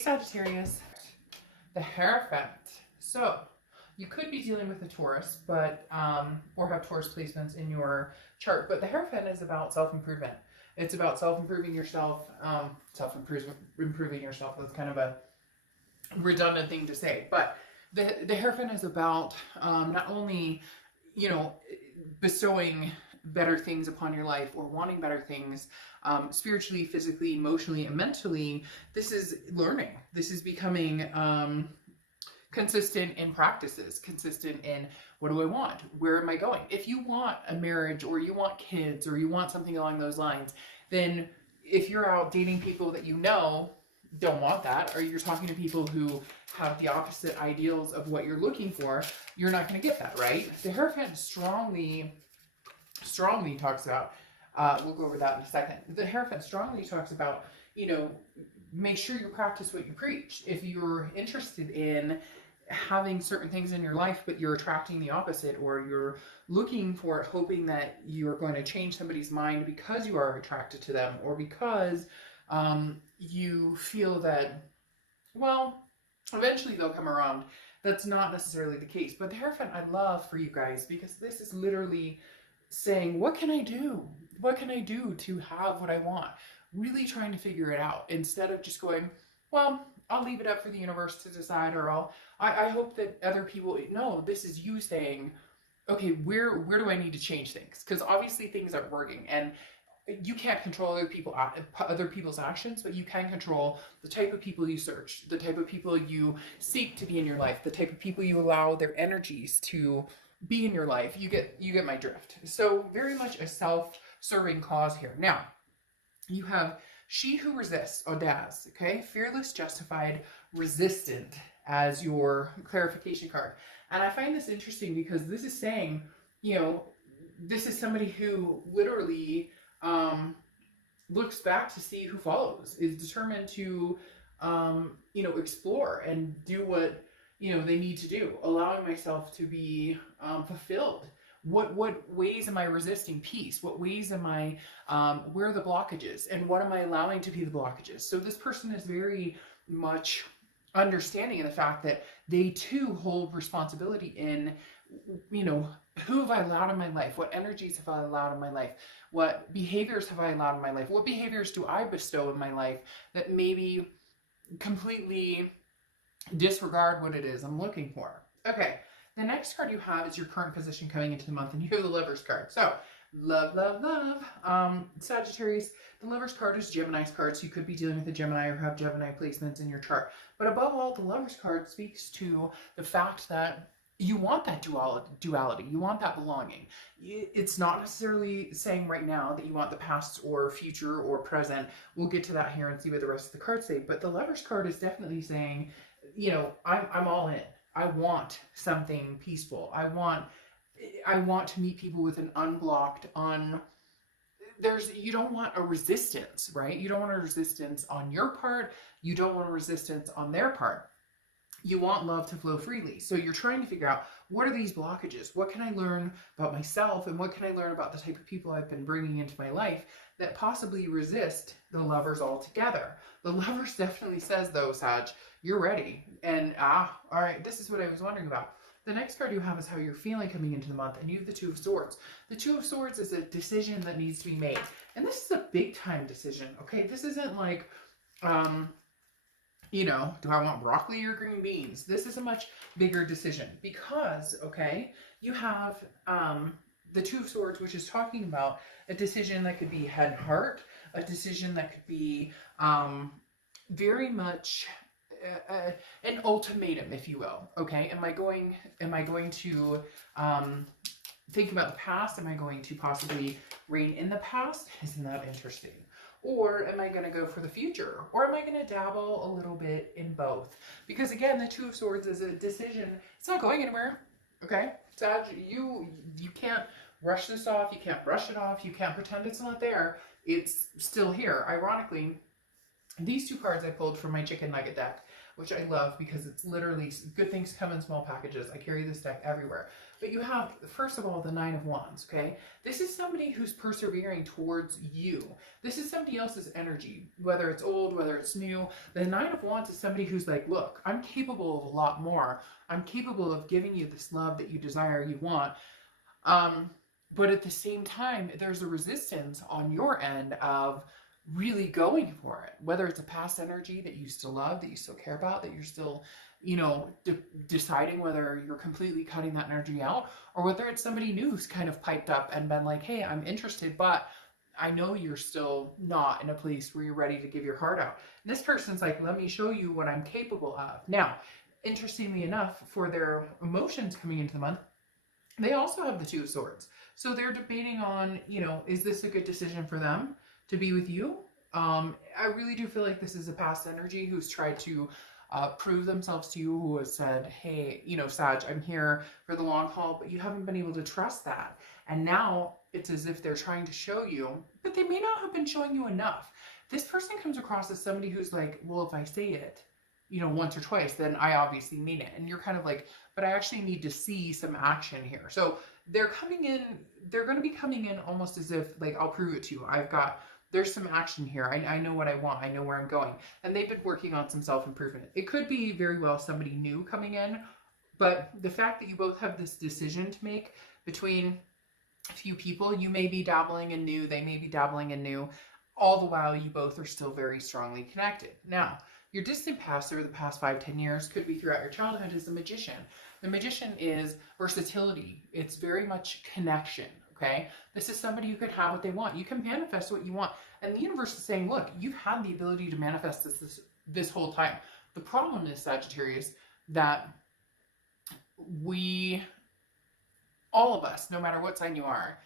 Sagittarius, the Hierophant. So you could be dealing with a Taurus, but or have Taurus placements in your chart. But the Hierophant is about self-improvement. It's about self-improving yourself, improving yourself. That's kind of a redundant thing to say, but the Hierophant is about not only, you know, bestowing better things upon your life or wanting better things spiritually, physically, emotionally, and mentally. This is learning. This is becoming consistent in practices, consistent in what do I want? Where am I going? If you want a marriage or you want kids or you want something along those lines, then if you're out dating people that you know don't want that, or you're talking to people who have the opposite ideals of what you're looking for, you're not going to get that, right? The Hierophant strongly talks about, we'll go over that in a second. The Hierophant strongly talks about, you know, make sure you practice what you preach. If you're interested in having certain things in your life, but you're attracting the opposite, or you're looking for it, hoping that you're going to change somebody's mind because you are attracted to them, or because you feel that, well, eventually they'll come around. That's not necessarily the case. But the Hierophant I love for you guys, because this is literally saying, what can I do? What can I do to have what I want? Really trying to figure it out, instead of just going, well, I'll leave it up for the universe to decide, or I hope that other people. No, this is you saying, okay, where do I need to change things? Because obviously things aren't working, and you can't control other people's actions, but you can control the type of people you search, the type of people you seek to be in your life, the type of people you allow their energies to be in your life. You get my drift. So very much a self-serving cause here. Now, you have she who resists, audace, okay? Fearless, justified, resistant as your clarification card. And I find this interesting because this is saying, you know, this is somebody who literally looks back to see who follows, is determined to, you know, explore and do what, you know, they need to do, allowing myself to be fulfilled. What ways am I resisting peace? What ways am I, where are the blockages? And what am I allowing to be the blockages? So this person is very much understanding of the fact that they too hold responsibility in, you know, who have I allowed in my life? What energies have I allowed in my life? What behaviors have I allowed in my life? What behaviors do I bestow in my life that maybe completely disregard what it is I'm looking for? Okay, the next card you have is your current position coming into the month, and you have the Lovers card. So, love, love, love. Sagittarius, the Lovers card is Gemini's card, so you could be dealing with a Gemini or have Gemini placements in your chart. But above all, the Lovers card speaks to the fact that you want that duality. You want that belonging. It's not necessarily saying right now that you want the past or future or present. We'll get to that here and see what the rest of the cards say. But the Lovers card is definitely saying, you know, I'm all in. I want something peaceful. I want to meet people with an unblocked, you don't want a resistance, right? You don't want a resistance on your part. You don't want a resistance on their part. You want love to flow freely. So you're trying to figure out, what are these blockages? What can I learn about myself? And what can I learn about the type of people I've been bringing into my life that possibly resist the Lovers altogether? The Lovers definitely says, though, Sag, you're ready. And all right, this is what I was wondering about. The next card you have is how you're feeling coming into the month, and you have the Two of Swords. The Two of Swords is a decision that needs to be made. And this is a big time decision, okay? This isn't like, you know, do I want broccoli or green beans? This is a much bigger decision because, okay, you have the Two of Swords, which is talking about a decision that could be head and heart, a decision that could be very much an ultimatum, if you will. Okay, am I going to think about the past? Am I going to possibly reign in the past? Isn't that interesting? Or am I going to go for the future? Or am I going to dabble a little bit in both? Because again, the Two of Swords is a decision. It's not going anywhere. Okay, Sag, you can't rush this off. You can't brush it off. You can't pretend it's not there. It's still here. Ironically, These two cards I pulled from my chicken nugget deck, which I love because it's literally good things come in small packages. I carry this deck everywhere. But you have, first of all, the Nine of Wands, okay? This is somebody who's persevering towards you. This is somebody else's energy, whether it's old, whether it's new. The Nine of Wands is somebody who's like, look, I'm capable of a lot more. I'm capable of giving you this love that you desire, you want. But at the same time, there's a resistance on your end of really going for it, whether it's a past energy that you still love, that you still care about, that you're still, you know, deciding whether you're completely cutting that energy out, or whether it's somebody new who's kind of piped up and been like, hey, I'm interested, but I know you're still not in a place where you're ready to give your heart out. And this person's like, let me show you what I'm capable of. Now, interestingly enough, for their emotions coming into the month, they also have the Two of Swords. So they're debating on, you know, is this a good decision for them to be with you? I really do feel like this is a past energy who's tried to prove themselves to you, who has said, hey, you know, Sag, I'm here for the long haul, but you haven't been able to trust that. And now it's as if they're trying to show you, but they may not have been showing you enough. This person comes across as somebody who's like, well, if I say it, you know, once or twice, then I obviously mean it. And you're kind of like, but I actually need to see some action here. So they're coming in, they're going to be coming in almost as if like, I'll prove it to you. There's some action here. I know what I want. I know where I'm going. And they've been working on some self-improvement. It could be very well somebody new coming in, but the fact that you both have this decision to make between a few people, you may be dabbling in new, they may be dabbling in new, all the while you both are still very strongly connected. Now, your distant past over the past 5-10 years could be throughout your childhood is the Magician. The Magician is versatility. It's very much connection. Okay, this is somebody who could have what they want. You can manifest what you want. And the universe is saying, look, you've had the ability to manifest this whole time. The problem is, Sagittarius, that all of us, no matter what sign you are,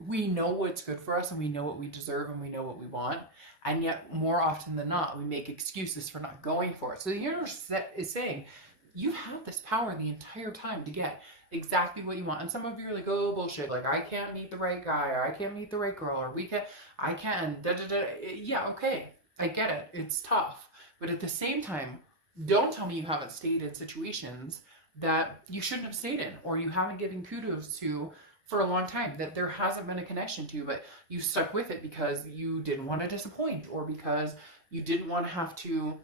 we know what's good for us and we know what we deserve and we know what we want. And yet, more often than not, we make excuses for not going for it. So the universe is saying, you've had this power the entire time to get exactly what you want. And some of you are like, oh, bullshit. Like, I can't meet the right guy, or I can't meet the right girl, or I can, da, da, da. Yeah, okay. I get it. It's tough. But at the same time, don't tell me you haven't stayed in situations that you shouldn't have stayed in, or you haven't given kudos to for a long time, that there hasn't been a connection to, but you stuck with it because you didn't want to disappoint, or because you didn't want to have to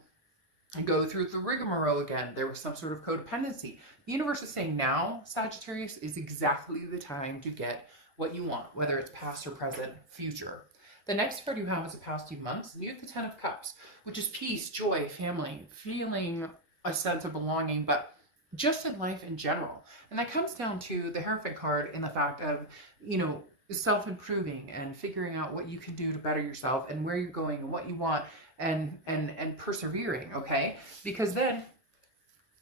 go through the rigmarole again. There was some sort of codependency. The universe is saying now, Sagittarius, is exactly the time to get what you want, whether it's past or present, future. The next card you have is the past few months. You have the Ten of Cups, which is peace, joy, family, feeling a sense of belonging, but just in life in general. And that comes down to the Hierophant card in the fact of, you know, self-improving and figuring out what you can do to better yourself and where you're going and what you want, and persevering, okay? Because then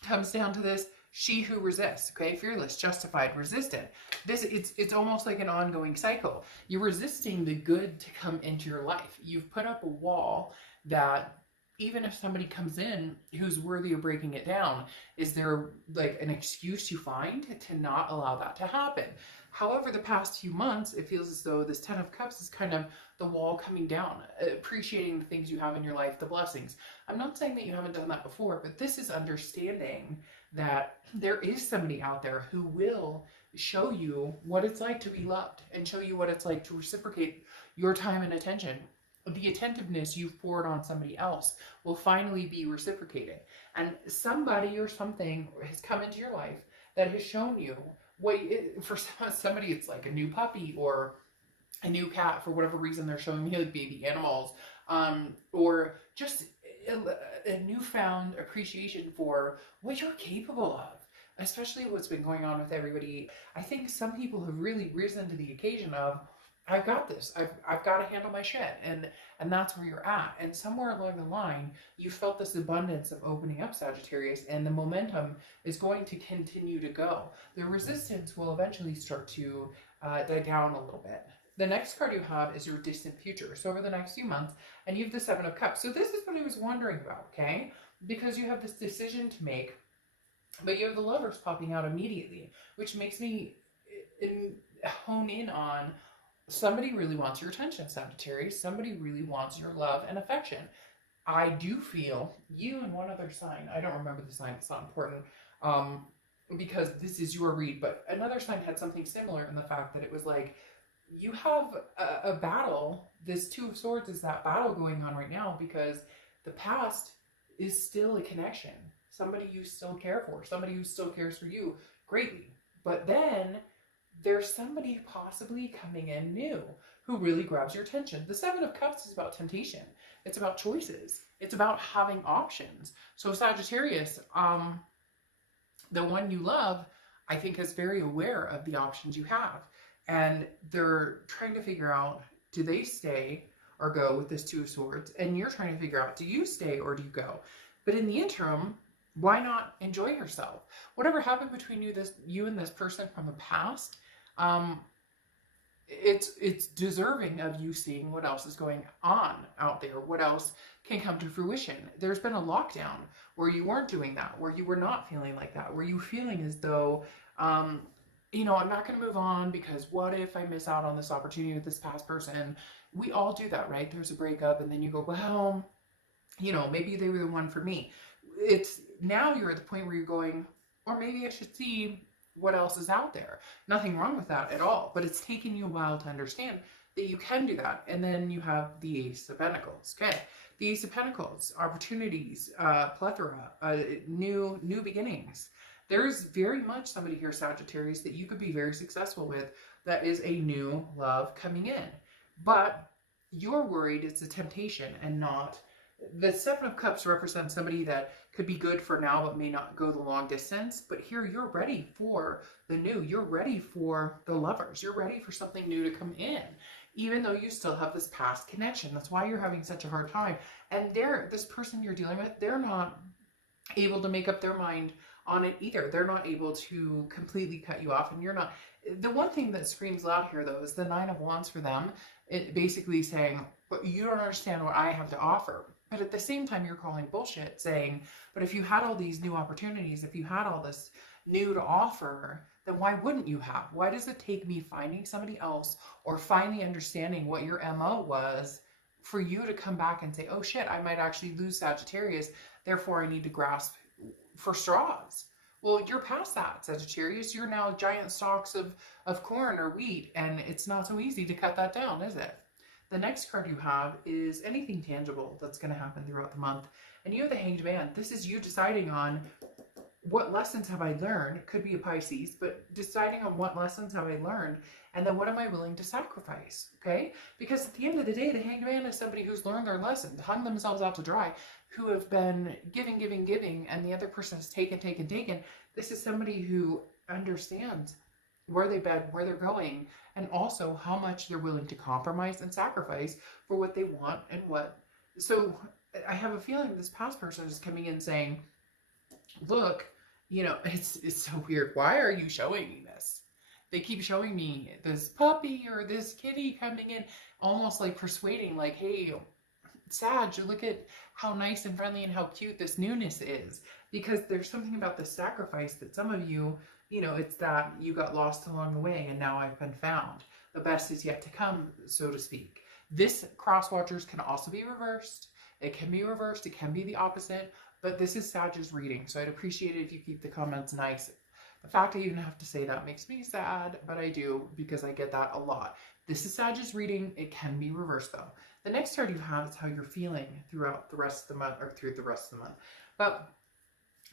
comes down to this, she who resists, okay? Fearless, justified, resistant. It's almost like an ongoing cycle. You're resisting the good to come into your life. You've put up a wall that even if somebody comes in who's worthy of breaking it down, is there like an excuse you find to not allow that to happen? However, the past few months, it feels as though this Ten of Cups is kind of the wall coming down, appreciating the things you have in your life, the blessings. I'm not saying that you haven't done that before, but this is understanding that there is somebody out there who will show you what it's like to be loved and show you what it's like to reciprocate your time and attention. The attentiveness you've poured on somebody else will finally be reciprocated. And somebody or something has come into your life that has shown you what, for somebody it's like a new puppy or a new cat, for whatever reason they're showing you, like baby animals, or just a newfound appreciation for what you're capable of, especially what's been going on with everybody. I think some people have really risen to the occasion of, I've got this. I've got to handle my shit, and that's where you're at. And somewhere along the line, you felt this abundance of opening up, Sagittarius, and the momentum is going to continue to go. The resistance will eventually start to die down a little bit. The next card you have is your distant future. So over the next few months, and you have the Seven of Cups. So this is what I was wondering about, okay? Because you have this decision to make, but you have the Lovers popping out immediately, which makes me hone in on, somebody really wants your attention, Sagittarius. Somebody really wants your love and affection. I do feel you and one other sign. I don't remember the sign. It's not important. Because this is your read, but another sign had something similar in the fact that it was like, you have a battle. This Two of Swords is that battle going on right now because the past is still a connection. Somebody you still care for, somebody who still cares for you greatly. But then there's somebody possibly coming in new who really grabs your attention. The Seven of Cups is about temptation. It's about choices. It's about having options. So Sagittarius, the one you love, I think is very aware of the options you have. And they're trying to figure out, do they stay or go with this Two of Swords? And you're trying to figure out, do you stay or do you go? But in the interim, why not enjoy yourself? Whatever happened between you and this person from the past, it's deserving of you seeing what else is going on out there, what else can come to fruition. There's been a lockdown where you weren't doing that, where you were not feeling like that, where you feeling as though, you know, I'm not going to move on because what if I miss out on this opportunity with this past person? We all do that, right? There's a breakup and then you go, well, you know, maybe they were the one for me. It's now you're at the point where you're going, or maybe I should see what else is out there. Nothing wrong with that at all, but it's taken you a while to understand that you can do that. And then you have the Ace of Pentacles. Okay, the Ace of Pentacles, opportunities, plethora, new beginnings. There's very much somebody here, Sagittarius, that you could be very successful with that is a new love coming in. But you're worried it's a temptation and not. The Seven of Cups represents somebody that could be good for now but may not go the long distance. But here you're ready for the new. You're ready for the lovers. You're ready for something new to come in, even though you still have this past connection. That's why you're having such a hard time. And this person you're dealing with, they're not able to make up their mind on it either. They're not able to completely cut you off, and you're not. The one thing that screams loud here, though, is the Nine of Wands for them. It basically saying, but you don't understand what I have to offer. But at the same time, you're calling bullshit, saying, but if you had all these new opportunities, if you had all this new to offer, then why wouldn't you have? Why does it take me finding somebody else or finally understanding what your MO was for you to come back and say, oh shit, I might actually lose Sagittarius, therefore I need to grasp for straws? Well, you're past that, Sagittarius. You're now giant stalks of corn or wheat, and it's not so easy to cut that down, is it? The next card you have is anything tangible that's going to happen throughout the month. And you have the Hanged Man. This is you deciding on what lessons have I learned. Could be a Pisces, but deciding on what lessons have I learned, and then what am I willing to sacrifice, okay? Because at the end of the day, the Hanged Man is somebody who's learned their lesson, hung themselves out to dry, who have been giving, and the other person has taken. This is somebody who understands where they've been, where they're going, and also how much they're willing to compromise and sacrifice for what they want and what. So I have a feeling this past person is coming in saying, look, you know, it's so weird. Why are you showing me this? They keep showing me this puppy or this kitty coming in, almost like persuading, like, hey, Sag, look at how nice and friendly and how cute this newness is. Because there's something about the sacrifice that some of you, you know, it's that you got lost along the way and now I've been found. The best is yet to come, so to speak. This cross watchers can also be reversed. It can be reversed. It can be the opposite. But this is Sag's reading, so I'd appreciate it if you keep the comments nice. The fact I even have to say that makes me sad, but I do because I get that a lot. This is Sag's reading. It can be reversed, though. The next card you have is how you're feeling throughout the rest of the month, or through the rest of the month. But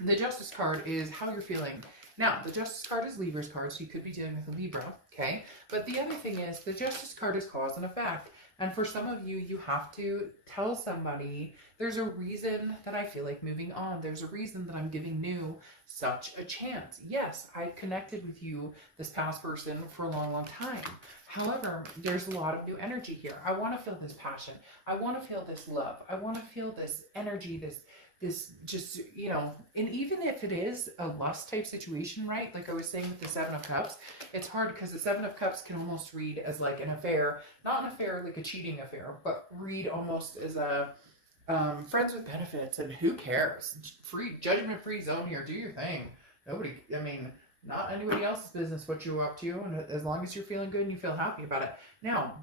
the Justice card is how you're feeling. Now, the Justice card is Libra's card, so you could be dealing with a Libra, okay? But the other thing is the Justice card is cause and effect. And for some of you, you have to tell somebody, there's a reason that I feel like moving on. There's a reason that I'm giving new such a chance. Yes, I connected with you, this past person, for a long, long time. However, there's a lot of new energy here. I want to feel this passion. I want to feel this love. I want to feel this energy, this just, you know, and even if it is a lust type situation, right? Like I was saying with the Seven of Cups, it's hard because the Seven of Cups can almost read as like an affair, not an affair like a cheating affair, but read almost as a friends with benefits, and who cares? Free, judgment free zone here. Do your thing. Nobody, I mean, Not anybody else's business what you're up to, and as long as you're feeling good and you feel happy about it. Now,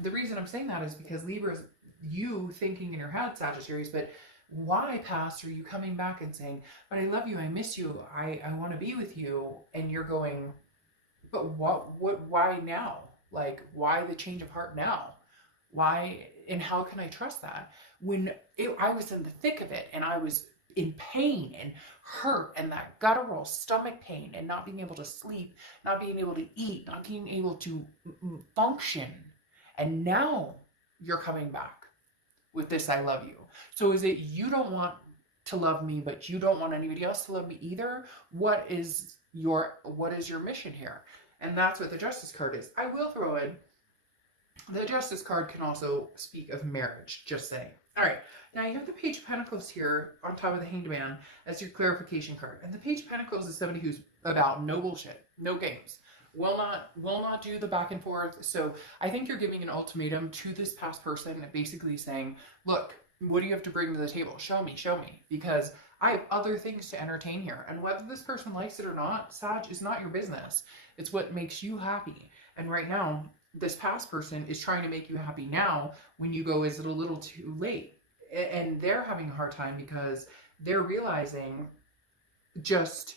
the reason I'm saying that is because Libra is you thinking in your head, Sagittarius, but why, past, are you coming back and saying, but I love you, I miss you, I want to be with you, and you're going, but why now? Like, why the change of heart now? Why, and how can I trust that? When I was in the thick of it, and I was in pain and hurt and that guttural stomach pain and not being able to sleep, not being able to eat, not being able to function. And now you're coming back with this, I love you. So is it you don't want to love me, but you don't want anybody else to love me either? What is your mission here? And that's what the Justice card is. I will throw in, the Justice card can also speak of marriage, just saying. All right, now you have the Page of Pentacles here on top of the Hanged Man as your clarification card. And the Page of Pentacles is somebody who's about no bullshit, no games. Will not do the back and forth. So I think you're giving an ultimatum to this past person, basically saying, look, what do you have to bring to the table? Show me, because I have other things to entertain here. And whether this person likes it or not, Sag, is not your business. It's what makes you happy. And right now, this past person is trying to make you happy now when you go, is it a little too late? And they're having a hard time because they're realizing just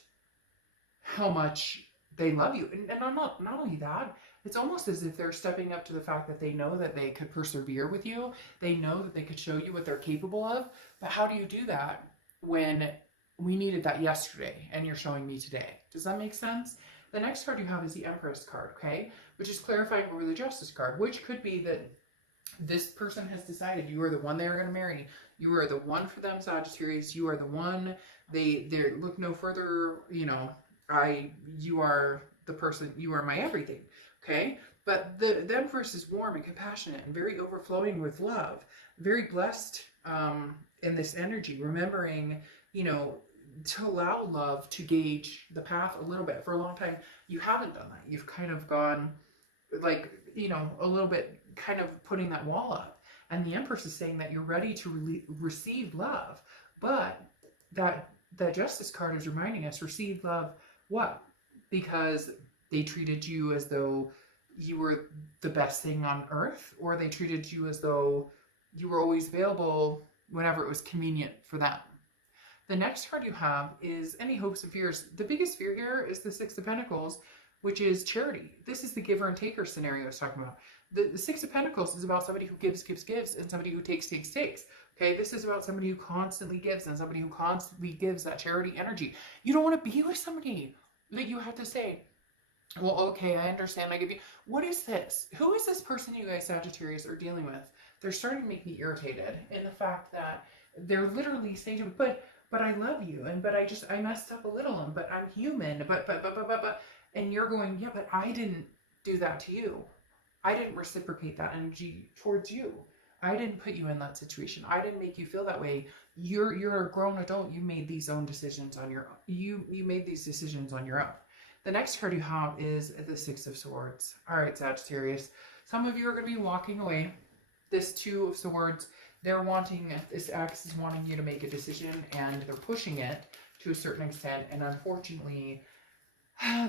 how much they love you. And not only that, it's almost as if they're stepping up to the fact that they know that they could persevere with you. They know that they could show you what they're capable of. But how do you do that when we needed that yesterday and you're showing me today? Does that make sense? The next card you have is the Empress card, okay? Which is clarifying over the Justice card, which could be that this person has decided you are the one they are going to marry. You are the one for them, Sagittarius. You are the one. They look no further, you know, you are the person, you are my everything, okay? But the Empress is warm and compassionate and very overflowing with love, very blessed in this energy, remembering, you know, to allow love to gauge the path a little bit. For a long time, you haven't done that. You've kind of gone, like, you know, a little bit kind of putting that wall up. And the Empress is saying that you're ready to receive love. But that Justice card is reminding us, receive love what? Because they treated you as though you were the best thing on earth, or they treated you as though you were always available whenever it was convenient for them. The next card you have is any hopes and fears. The biggest fear here is the Six of Pentacles, which is charity. This is the giver and taker scenario I was talking about. The Six of Pentacles is about somebody who gives, and somebody who takes. Okay, this is about somebody who constantly gives and somebody who constantly gives that charity energy. You don't want to be with somebody that you have to say, well, okay, I understand, I give you. What is this? Who is this person you guys, Sagittarius, are dealing with? They're starting to make me irritated in the fact that they're literally saying to me, but I love you, and but I messed up a little, and but I'm human, but, and you're going, yeah, but I didn't do that to you. I didn't reciprocate that energy towards you. I didn't put you in that situation. I didn't make you feel that way. You're a grown adult. You made these own decisions on your own. You made these decisions on your own. The next card you have is the Six of Swords. All right, Sagittarius. Some of you are going to be walking away. This Two of Swords, this X is wanting you to make a decision, and they're pushing it to a certain extent. And unfortunately,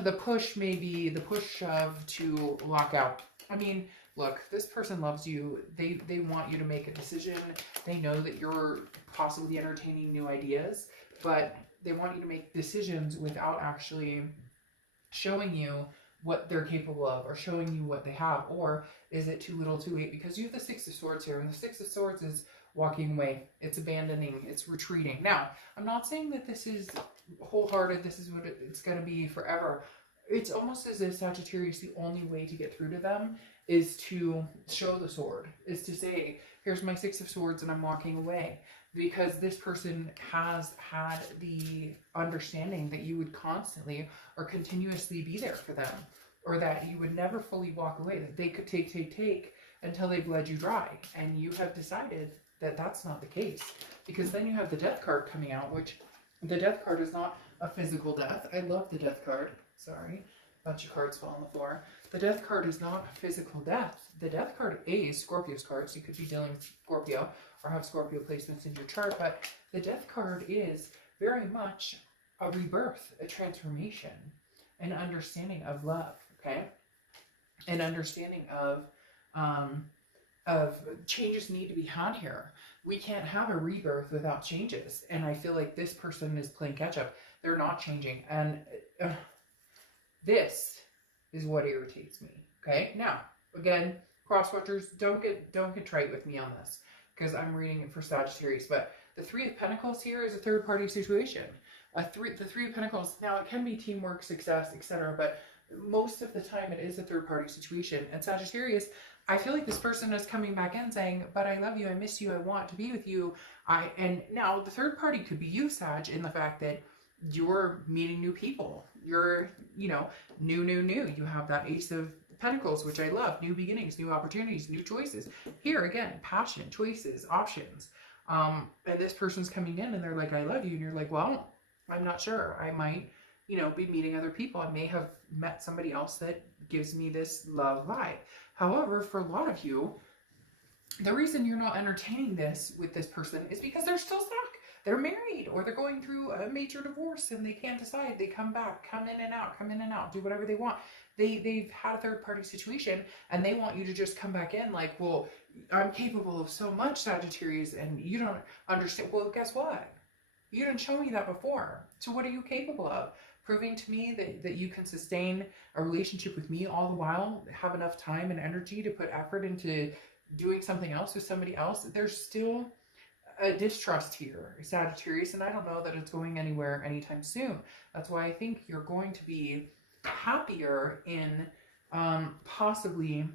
the push may be the push shove to lock out. I mean, look, this person loves you. They want you to make a decision. They know that you're possibly entertaining new ideas, but they want you to make decisions without actually showing you what they're capable of or showing you what they have. Or is it too little too late? Because you have the Six of Swords here, and the Six of Swords is walking away. It's abandoning. It's retreating. Now, I'm not saying that this is wholehearted. This is what it's going to be forever. It's almost as if Sagittarius, the only way to get through to them is to show the sword, is to say, here's my Six of Swords and I'm walking away. Because this person has had the understanding that you would constantly or continuously be there for them, or that you would never fully walk away, that they could take until they bled you dry. And you have decided that that's not the case. Because then you have the Death card coming out, which the Death card is not a physical death. I love the Death card. Sorry, a bunch of cards fall on the floor. The Death card is not a physical death. The Death card is Scorpio's card, so you could be dealing with Scorpio or have Scorpio placements in your chart, but the Death card is very much a rebirth, a transformation. an understanding of love, okay? An understanding of changes need to be had here. We can't have a rebirth without changes. And I feel like this person is playing catch up. They're not changing. And this is what irritates me. Okay. Now, again, cross watchers, don't get trite with me on this, because I'm reading it for Sagittarius. But the Three of Pentacles here is a third party situation. The Three of Pentacles, now it can be teamwork, success, etc. But most of the time it is a third party situation. And Sagittarius, I feel like this person is coming back in saying, but I love you, I miss you, I want to be with you. And now the third party could be you, Sag, in the fact that you're meeting new people. You're, you know, new. You have that Ace of Pentacles, which I love. New beginnings, new opportunities, new choices. Here again, passion, choices, options. And this person's coming in and they're like, I love you. And you're like, well, I'm not sure. I might, you know, be meeting other people. I may have met somebody else that gives me this love vibe. However, for a lot of you, the reason you're not entertaining this with this person is because they're still stuck. They're married, or they're going through a major divorce and they can't decide. They come back, come in and out, do whatever they want. They've had a third party situation and they want you to just come back in like, well, I'm capable of so much, Sagittarius, and you don't understand. Well, guess what? You didn't show me that before. So what are you capable of? Proving to me that you can sustain a relationship with me all the while, have enough time and energy to put effort into doing something else with somebody else. There's still a distrust here, Sagittarius, and I don't know that it's going anywhere anytime soon. That's why I think you're going to be happier in possibly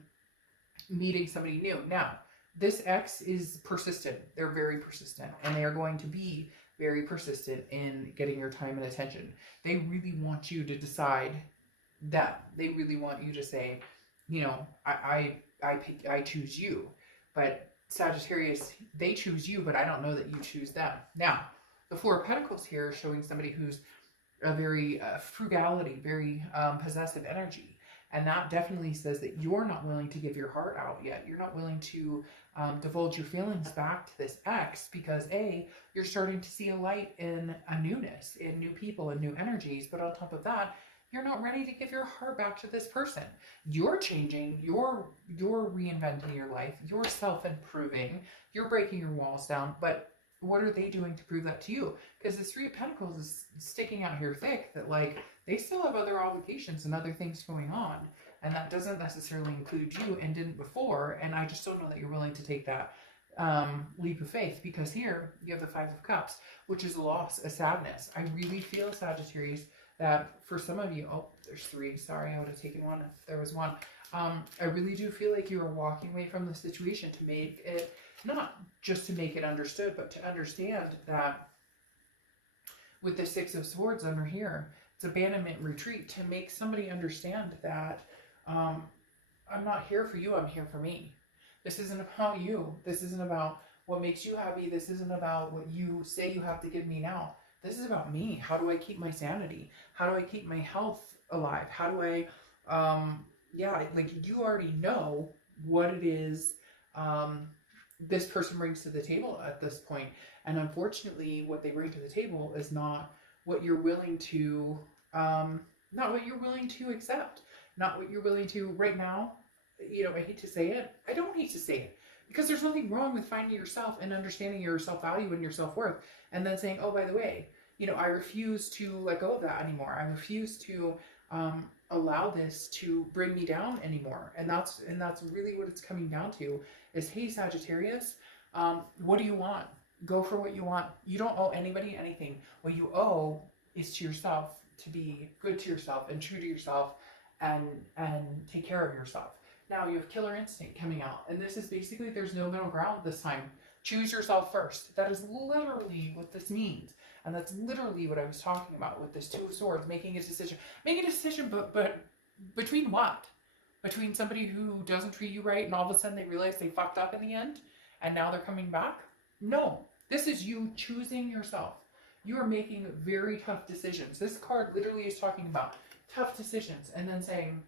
meeting somebody new. Now, this X is persistent. They're very persistent, and they are going to be very persistent in getting your time and attention. They really want you to decide that. They really want you to say, you know, I choose you. But Sagittarius, they choose you, but I don't know that you choose them. Now, the Four of Pentacles here is showing somebody who's a very frugality, very possessive energy. And that definitely says that you're not willing to give your heart out yet. You're not willing to divulge your feelings back to this ex because A, you're starting to see a light in a newness, in new people and new energies. But on top of that, you're not ready to give your heart back to this person. You're changing, you're reinventing your life, you're self-improving, you're breaking your walls down. But what are they doing to prove that to you? Because this Three of Pentacles is sticking out here thick that like they still have other obligations and other things going on. And that doesn't necessarily include you and didn't before. And I just don't know that you're willing to take that leap of faith, because here you have the Five of Cups, which is a loss, a sadness. I really feel, Sagittarius, that for some of you, oh, there's three. Sorry, I would have taken one if there was one. I really do feel like you are walking away from the situation to make it, not just to make it understood, but to understand that with the Six of Swords under here, it's abandonment, retreat, to make somebody understand that I'm not here for you, I'm here for me. This isn't about you. This isn't about what makes you happy. This isn't about what you say you have to give me now. This is about me. How do I keep my sanity? How do I keep my health alive? How do I, yeah, like you already know what it is this person brings to the table at this point. And unfortunately, what they bring to the table is not what you're willing to, not what you're willing to accept. Not what you're willing to right now. You know, I hate to say it. I don't hate to say it. Because there's nothing wrong with finding yourself and understanding your self-value and your self-worth. And then saying, oh, by the way, you know, I refuse to let go of that anymore. I refuse to allow this to bring me down anymore. And that's really what it's coming down to is, hey, Sagittarius, what do you want? Go for what you want. You don't owe anybody anything. What you owe is to yourself, to be good to yourself and true to yourself and take care of yourself. Now you have Killer Instinct coming out. And this is basically, there's no middle ground this time. Choose yourself first. That is literally what this means. And that's literally what I was talking about with this Two of Swords, making a decision. Make a decision, but between what? Between somebody who doesn't treat you right and all of a sudden they realize they fucked up in the end and now they're coming back? No. This is you choosing yourself. You are making very tough decisions. This card literally is talking about tough decisions and then saying,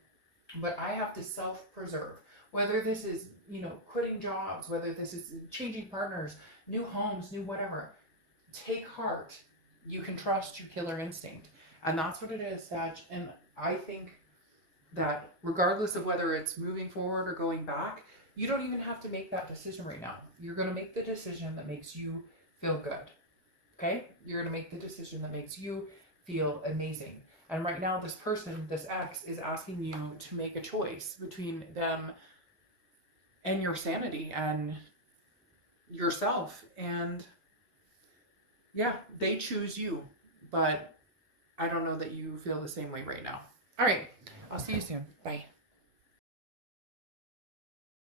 but I have to self-preserve. Whether this is, you know, quitting jobs, whether this is changing partners, new homes, new whatever. Take heart. You can trust your killer instinct. And that's what it is, Sag. And I think that regardless of whether it's moving forward or going back, you don't even have to make that decision right now. You're going to make the decision that makes you feel good. Okay? You're going to make the decision that makes you feel amazing. And right now, this person, this ex, is asking you to make a choice between them and your sanity and yourself. And yeah, they choose you, but I don't know that you feel the same way right now. All right. I'll see you soon. Bye.